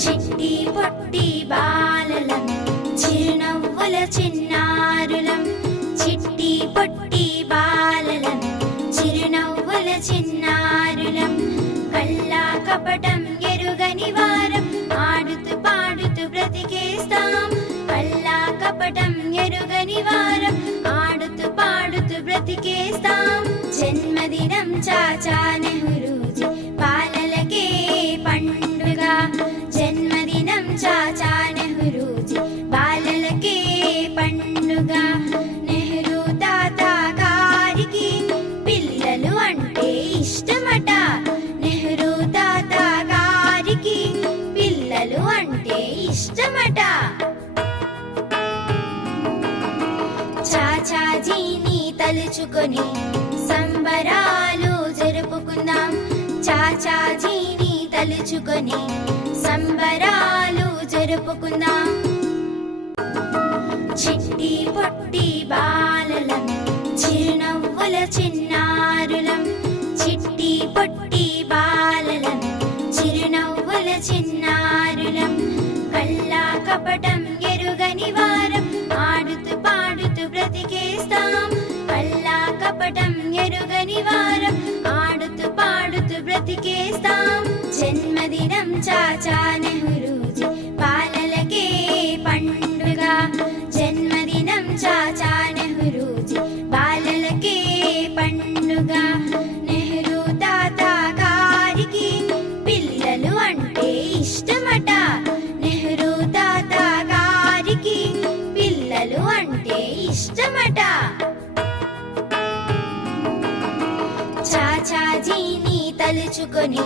చిట్టి పొట్టి బాలలం చిరునవ్వుల చిన్నారులం చిట్టి పొట్టి బాలలం చిరునవ్వుల చిన్నారులం కల్లా కపటం ఎరుగని వారం ఆడుతూ పాడుతూ బ్రతికేస్తాం కల్లా కపటం ఎరుగని వారం ఆడుతూ పాడుతూ బ్రతికేస్తాం జన్మదినం చాచా నెహ్రూజీ బాలలకే పండుగ జన్మదినం చాచా నెహ్రూజీ బాలలకే పండుగ నెహ్రూ తాత గారికి పిల్లలు అంటే ఇష్టమట నెహ్రూ తాత గారికి పిల్లలు అంటే ఇష్టమట చాచాజీని తలుచుకొని సంబరాలు జరుపుకుందాం చాచాజీని తలుచుకొని సంబరాలు జరుపుకుందాం చిట్టి పొట్టి బాలలం చిరునవ్వుల చిన్నారులం చిట్టి పొట్టి బాలలం చిరునవ్వుల చిన్నారులం కల్లా కపటం ఎరుగని వారం ఆడుతూ పాడుతూ బ్రతికేస్తాం కల్లా కపటం ఎరుగని వారం ఆడుతూ పాడుతూ బ్రతికేస్తాం జన్మదినం చాచా నెహ్రూజీ బాలలకే పండుగ జన్మదినం చాచా నెహ్రూజీ బాలలకే పండుగ నెహ్రూ తాత గారికి పిల్లలు అంటే ఇష్టమట నెహ్రూ తాత గారికి పిల్లలు అంటే ఇష్టమట చాచాజీని తలుచుకొని